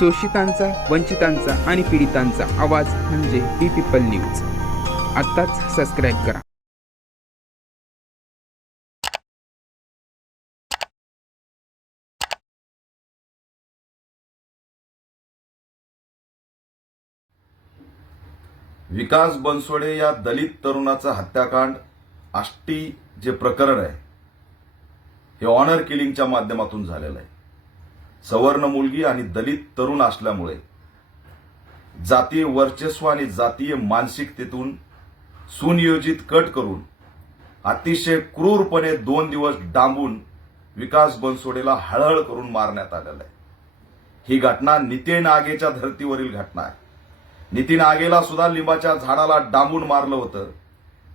शोषितांचा वंचितांचा आणि पीडितांचा आवाज म्हणजे बी पीपल न्यूज. आत्ताच सबस्क्राईब करा. विकास बनसोडे या दलित तरुणाचं हत्याकांड आष्टी जे प्रकरण आहे हे ऑनर किलिंगच्या माध्यमातून झालेलं आहे. सवर्ण मुलगी आणि दलित तरुण असल्यामुळे जातीय वर्चस्व आणि जातीय मानसिकतेतून सुनियोजित कट करून अतिशय क्रूरपणे दोन दिवस डांबून विकास बनसोडेला हळहळ करून मारण्यात आलेलं आहे. ही घटना नितीन आगेच्या धर्तीवरील घटना आहे. नितीन आगेला सुद्धा लिंबाच्या झाडाला डांबून मारलं होतं.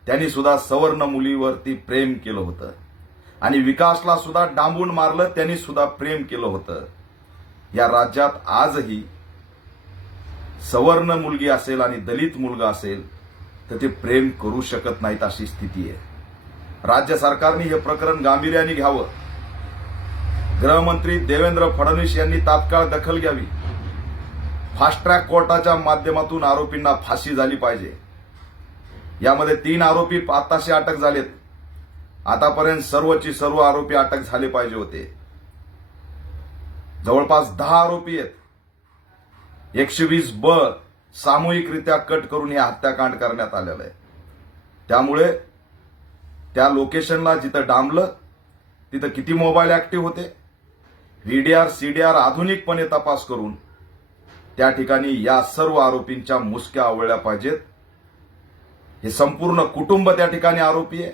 त्यांनी सुद्धा सवर्ण मुलीवरती प्रेम केलं होतं. आणि विकासला सुद्धा डांबून मारलं त्यांनी सुद्धा प्रेम केलं होतं. या राज्यात आजही सवर्ण मुलगी असेल आणि दलित मुलगा असेल तर ते प्रेम करू शकत नाहीत अशी स्थिती आहे. राज्य सरकारने हे प्रकरण गांभीर्याने घ्यावं. गृहमंत्री देवेंद्र फडणवीस यांनी तात्काळ दखल घ्यावी. फास्ट ट्रॅक कोर्टाच्या माध्यमातून आरोपींना फाशी झाली पाहिजे. यामध्ये तीन आरोपी आताशी अटक झालेत. आतापर्यंत सर्वची सर्व आरोपी अटक झाले पाहिजे होते. जवळपास दहा आरोपी आहेत. एकशे वीस ब सामूहिकरित्या कट करून हे हत्याकांड करण्यात आलेलं आहे. त्यामुळे त्या लोकेशनला जिथं डांबलं तिथं किती मोबाईल ऍक्टिव्ह होते? व्हीडीआर सीडीआर आधुनिकपणे तपास करून त्या ठिकाणी या सर्व आरोपींच्या मुसक्या आवळल्या पाहिजेत. हे संपूर्ण कुटुंब त्या ठिकाणी आरोपी आहे.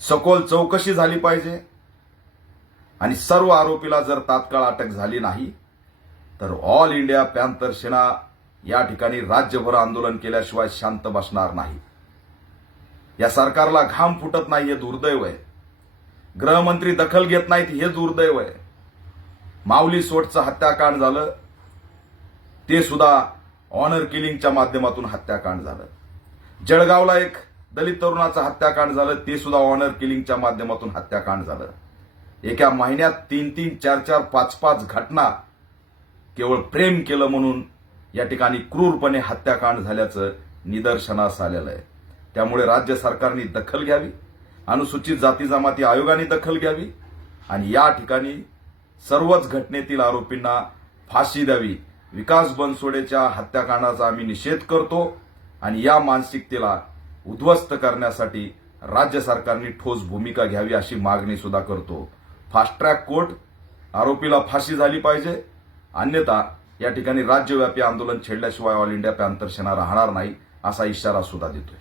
सखोल चौकशी झाली पाहिजे. आणि सर्व आरोपीला जर तात्काळ अटक झाली नाही तर ऑल इंडिया पॅन्थर सेना या ठिकाणी राज्यभर आंदोलन केल्याशिवाय शांत बसणार नाही. या सरकारला घाम फुटत नाही हे दुर्दैव आहे. गृहमंत्री दखल घेत नाहीत हे दुर्दैव आहे. माऊली सोटचं हत्याकांड झालं ते सुद्धा ऑनर किलिंगच्या माध्यमातून हत्याकांड झालं. जळगावला एक दलित तरुणाचं हत्याकांड झालं ते सुद्धा ऑनर किलिंगच्या माध्यमातून हत्याकांड झालं. एका महिन्यात तीन तीन चार चार पाच पाच घटना केवळ प्रेम केलं म्हणून या ठिकाणी क्रूरपणे हत्याकांड झाल्याचं निदर्शनास आलेलं आहे. त्यामुळे राज्य सरकारने दखल घ्यावी अनुसूचित जाती जमाती आयोगाने दखल घ्यावी आणि या ठिकाणी सर्वच घटनेतील आरोपींना फाशी द्यावी. विकास बनसोडेच्या हत्याकांडाचा आम्ही निषेध करतो आणि या मानसिकतेला उद्ध्वस्त करण्यासाठी राज्य सरकारने ठोस भूमिका घ्यावी अशी मागणी सुद्धा करतो. फास्ट ट्रॅक कोर्ट आरोपीला फाशी झाली पाहिजे. अन्यथा या ठिकाणी राज्यव्यापी आंदोलन छेडल्याशिवाय ऑल इंडिया पॅन्थर सेना राहणार नाही असा इशारा सुद्धा देतोय.